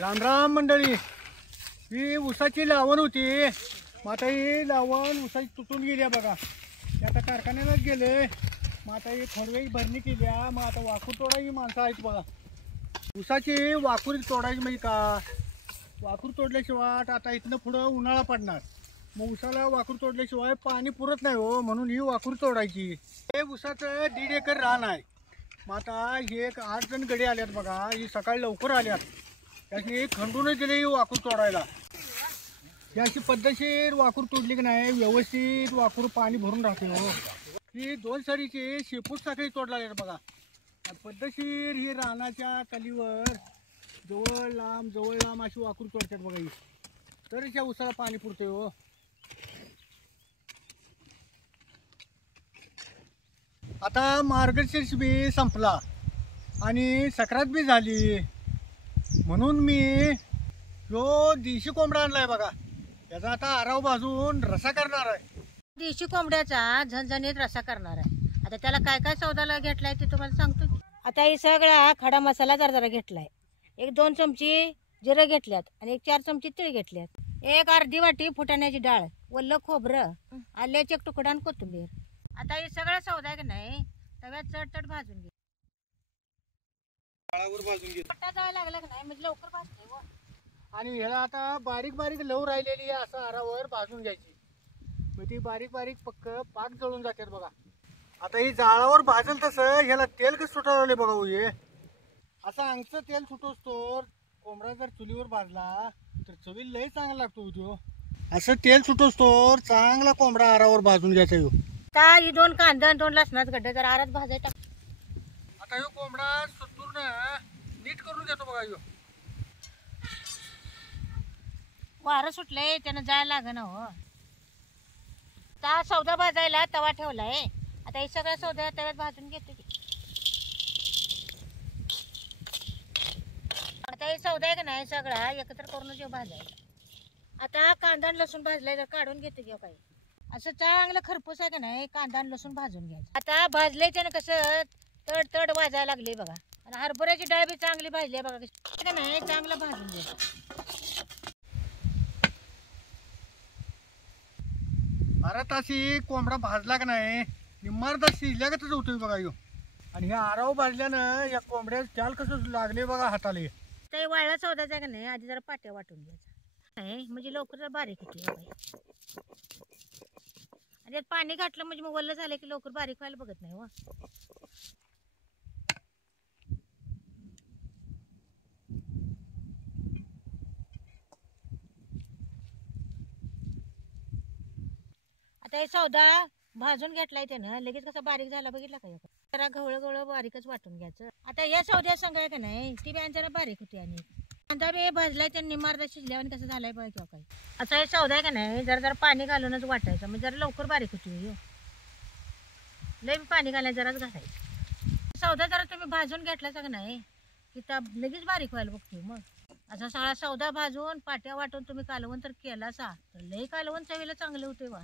राम राम मंडळी. ही ऊसाची लावण होती. मग आता ही लावण ऊसाची तुटून गेली आहे बघा. ते आता कारखान्यालाच गेले. मग आता ही थोडवी भरणी केली आहे. मग आता वाकूर तोडायची माणसं आहेत बघा. ऊसाची वाकूर तोडायची म्हणजे का, वाकूर तोडल्याशिवाय आता इथनं पुढं उन्हाळा पडणार. मग ऊसाला वाकूर तोडल्याशिवाय पाणी पुरत नाही हो, म्हणून ही वाकूर तोडायची. हे ऊसाचं 1.5 एकर रान आहे. मग आता हे एक 8 जण गडी आल्यात बघा. ही सकाळी लवकर आल्यात. त्याची खंडूनच दिली वाकूर तोडायला. ही अशी पद्धतशीर वाकूर तोडली की नाही, व्यवस्थित वाकूर पाणी भरून राहते हो. ही 2 सरीची शेपूट साखळी तोडला बघा. पद्धतशीर ही रानाच्या कलीवर जवळ लांब अशी वाकूर तोडतात बघा. ही तरी त्या ऊसाला पाणी पुरते हो. आता मार्गशीर्ष बी संपला आणि सक्रात बी झाली, म्हणून मी जो देशी कोंबडा आणलाय बघा. याचा आता आराव भाजून रसा करणार आहे. देशी कोंबड्याचा झणझणीत रसा करणार आहे. आता त्याला काय काय सौदाला घेतलाय ते तुम्हाला सांगतो. आता हे सगळा खडा मसाला जरा घेतलाय. 1-2 चमची जिरं घेतल्यात आणि 1-4 चमची तीळ घेतल्यात. 1 अर्धी वाटी फुटाण्याची डाळ, वल्ल खोबरं, आल्याचे 1 तुकडा आणि कोथिंबीर. आता हे सगळं सौदा की नाही तव्यात चटचट भाजून घे. पट्टा जायला लागला की नाही म्हणजे लवकर भाजते हो. आणि ह्याला आता बारीक बारीक लव राहिलेली असं आरावर भाजून घ्यायची. मग ती बारीक बारीक पक्क पाक जळून जातात बघा. आता ही जाळावर भाजल तसं ह्याला तेल कसं सुटावले बघा. हे असं अंगचं तेल सुटोस कोंबडा जर चुलीवर भाजला तर चवीला लई चांगला लागतो तो. असं तेल सुटोस चांगला कोंबडा आरावर भाजून घ्यायचा ह्यो. आता ही 2 कांदा 2 लसणाचं गड्डे जर आरात भाजायला टाक. आता ह्यो कोंबडा सुतून नीट करून घेतो बघा. ह्यो वारं सुटलंय त्यानं जायला लागणं हो. आता सौदा भाजायला तवा ठेवलाय. आता हे सगळं सौदा तव्यात भाजून घेतो की. आता हे सौदा आहे का नाही सगळा एकत्र करूनच भाजायला. आता कांदा आणि लसूण भाजलाय तर काढून घेतो की काही. असं चांगलं खरपूस आहे का नाही कांदा आणि लसूण भाजून घ्यायचं. आता भाजलंय त्यानं कसं तड वाजायला लागले बघा. आणि हरभऱ्याची डाळ बी चांगली भाजली आहे बघा. का नाही चांगलं भाजून घ्यायचं. अर्धा ताशी कोंबडा भाजला का नाही निम्मा तास शिजल्यागतच होतोय बघा ह्यो. आणि ह्या आराव भाजल्यानं या कोंबड्या चाल कसं लागले बघा हाताला. ते वाळला सौदाचा आहे का नाही आधी जरा पाट्या वाटून घ्यायचा नाही म्हणजे लवकर जरा बारीक होती. आणि त्यात पाणी घातलं म्हणजे मग वल्ल झालं की लवकर बारीक व्हायला बघत नाही हो. आता हे सौदा भाजून घेतलाय त्यानं लगेच कसं बारीक झाला बघितला का. जरा गवळं बारीकच वाटून घ्यायचं. आता या सौद्या संघ आहे का नाही ती बी जरा बारीक होती. आणि कांदा बी भाजलाय त्यानं निम्मार्धा शिजल्यावर कसं झालाय बघा किंवा काही. आता हे सौदा आहे का नाही जरा पाणी घालूनच वाटायचं म्हणजे जरा लवकर बारीक होती. लय पाणी घालायचं जराच घालायचं. सौदा जरा तुम्ही भाजून घेतला का नाही की लगेच बारीक व्हायला बघतो. मग असा सगळा सौदा भाजून पाट्या वाटून तुम्ही कालवण तर केला सा तर लय कालवण चवीला चांगले होते बा.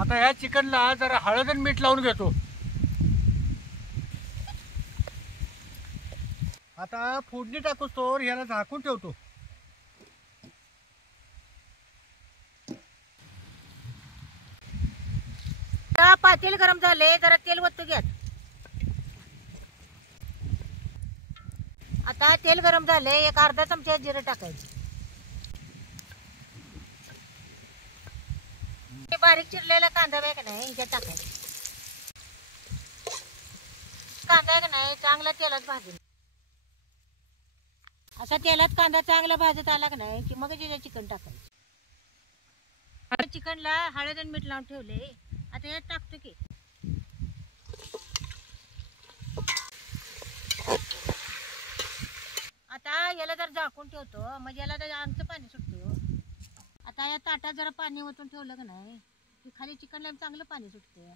आता ह्या चिकनला जरा हळद आणि मीठ लावून घेतो. आता फोडणी टाकूस तर ह्याला झाकून ठेवतो. पातेल गरम झाले जरा तेल वतू घ्या. आता तेल गरम झाले 1 अर्धा चमचा जिरं टाकायचं. बारीक चिरलेला कांदा आहे का नाही ह्याच्यात टाकायचं. कांदा आहे का नाही चांगला तेलात भाजून. असा तेलात कांदा चांगला भाजत आला का नाही की मग त्याच्यात चिकन टाकायचं. चिकनला हळद आणि मीठ लावून ठेवले. आता यात टाकतो की. आता याला जर झाकून ठेवतो म्हणजे याला तर आमचं पाणी सुटते हो. आता या ताटात जरा पाणी ओतून ठेवलं का नाही की खाली चिकनला चांगलं पाणी सुटते.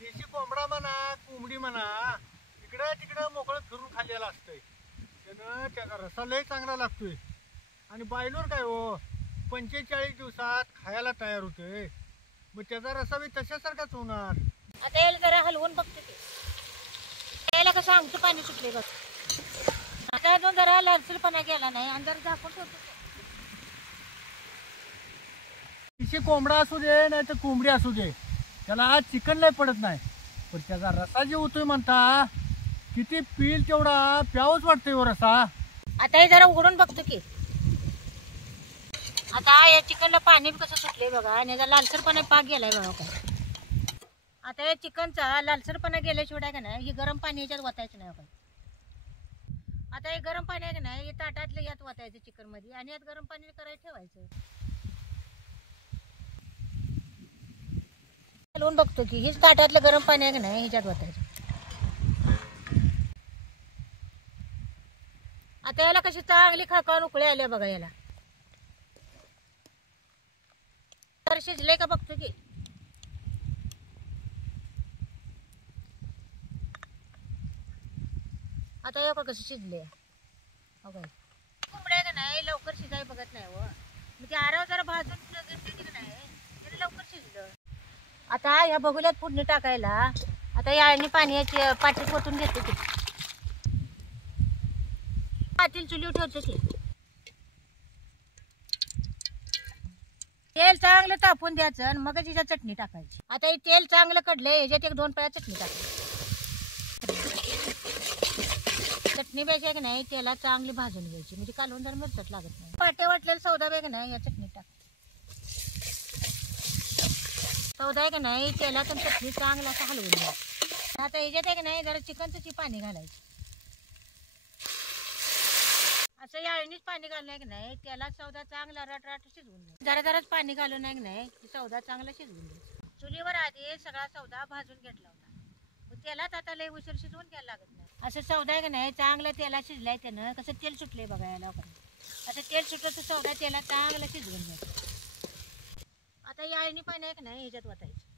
देशी कोंबडा म्हणा कोंबडी म्हणा इकडं तिकडं मोकळं फिरून खाल्लेला असतंय. त्यानं त्याचा रसा लय चांगला लागतोय. आणि बायलोर काय हो 45 दिवसात खायला तयार होते. मग त्याचा रसा बी तशासारखाच होणार. आता याला जरा हलवून बघतो की याला कसं आमचं पाणी सुटले बघ. आता अजून जरा लालसरपणा गेला नाही आणि जरा झाकून ठेवतो. तिशी कोंबडा असू दे नाही तर कोंबडी असू दे, त्याला आज चिकन लय पडत नाही, पण त्याचा रसा जे होतोय म्हणता किती पिल तेवढा प्यावंच वाटतोय हो रसा. आता हे जरा उघडून बघतो की आता या चिकनला पाणी कसं सुटले बघा आणि याचा लालसरपणा पाक गेलाय बघा काय. आता या चिकनचा लालसरपणा गेल्याशिवाय का नाही हे गरम पाणी याच्यात वतायचं नाही बघा. आता हे गरम पाणी आहे का नाही हे ताटातलं यात वतायचं चिकन मध्ये आणि यात गरम पाणी करायला ठेवायचं. हलवून बघतो की हेच ताटातलं गरम पाणी आहे का नाही ह्याच्यात वतायचं. आता याला कशी चांगली खाकावून उकळी आल्या बघा. याला तर शिजले का बघतो की आता हे का कसं शिजले. कोंबड्या का नाही लवकर शिजाय बघत नाही व मग ते आराव जरा भाजून घेतली का नाही तरी लवकर शिजलं. आता ह्या बघुल्यात फोडणी टाकायला आता याने पाण्याची पाटीत ओतून घेते की पातील चुलीवर ठेवतो की तेल चांगलं तापून द्यायचं आणि मग तिच्यात चटणी टाकायची. आता हे तेल चांगलं कडलंय ह्याच्यात एक 2 पळ्या चटणी टाकायची. चटणी पाहिजे की नाही तेला चांगली भाजून घ्यायची म्हणजे कालवून जर मिरचट लागत नाही. पाट्या वाटलेलं सौदा बे का नाही या चटणीत टाक. सौदा आहे का नाही तेलात आणि चटणी चांगलं असं हलवून घ्यायचं. आता ह्याच्यात आहे का नाही जरा चिकनचं पाणी घालायचं. असं याळणीच पाणी घालून की नाही त्याला सौदा चांगला रटराट शिजवून घ्यायचा. जरा जराच पाणी घालून आहे की नाही सौदा चांगला शिजवून घ्यायचा. चुलीवर आधी सगळा सौदा भाजून घेतला होता त्यालाच आता लय उशीर शिजवून घ्यायला लागत नाही. असं सौदा आहे का नाही चांगला तेला शिजलाय त्यानं कसं तेल सुटलंय बघायला. असं तेल सुटलं तर सौदा त्याला चांगला शिजवून घ्यायचं. आता याळणी पाणी आहे का नाही ह्याच्यात वतायचं.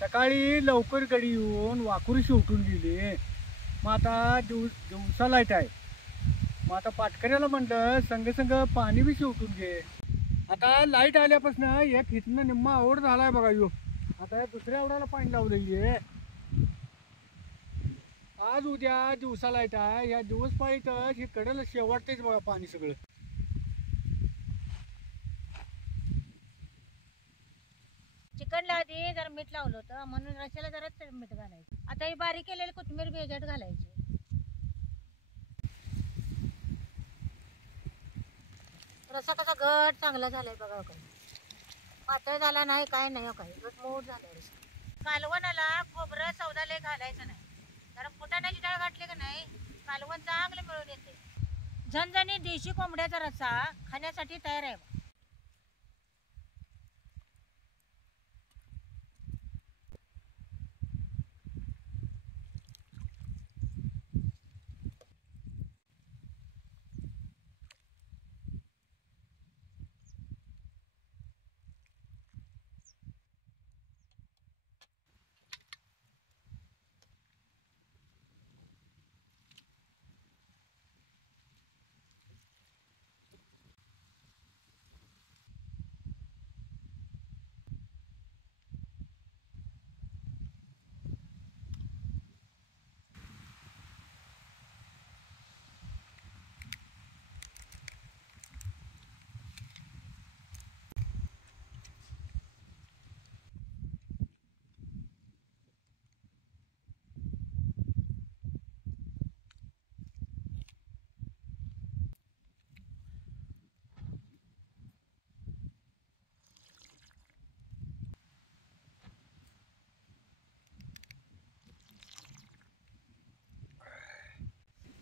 सकाळी लवकर गडी येऊन वाकुरी शिवटून गेली. मग आता दिवसा लाईट आहे. मग आता पाटकऱ्याला म्हणलं संग संग पाणी बी शिवटून घे. आता लाईट आल्यापासून एक इथनं निम्मा आवड झालाय बघा यो. आता या दुसऱ्या आवडाला पाणी लावलेली आहे. आज उद्या दिवसा लाईट आहे या दिवस पाळीत हे कडेला शेवटतेच बघा पाणी सगळं. चिकनला आधी जरा मीठ लावलं होतं म्हणून रश्याला जरा मीठ घालायचं. आता ही बारीक केलेली कोथिंबीर बी ह्याच्यात घालायची. रसा कसा घट चांगला झालाय बघा. काही पातळ झाला नाही काय नाही काही घट मोठ झालाय रसा. कालवणाला खोबरं सौदा लय घालायचं नाही. जरा फुटाण्याची डाळ घातली का नाही कालवण चांगलं मिळून येते. झणझणीत देशी कोंबड्याचा रसा खाण्यासाठी तयार आहे.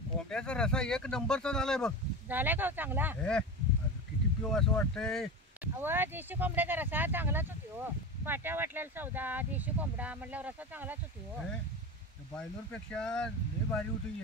कोंबड्याचा रसा एक नंबरचा झालाय बघ. झालाय का चांगला. अजून किती पिऊ असं वाटतंय. अव देशी कोंबड्याचा रसा चांगलाच होती हो. पाट्या वाटलेला सौदा देशी कोंबडा म्हटल्यावर रसा चांगलाच होती हो. बायलोर पेक्षा लय भारी होती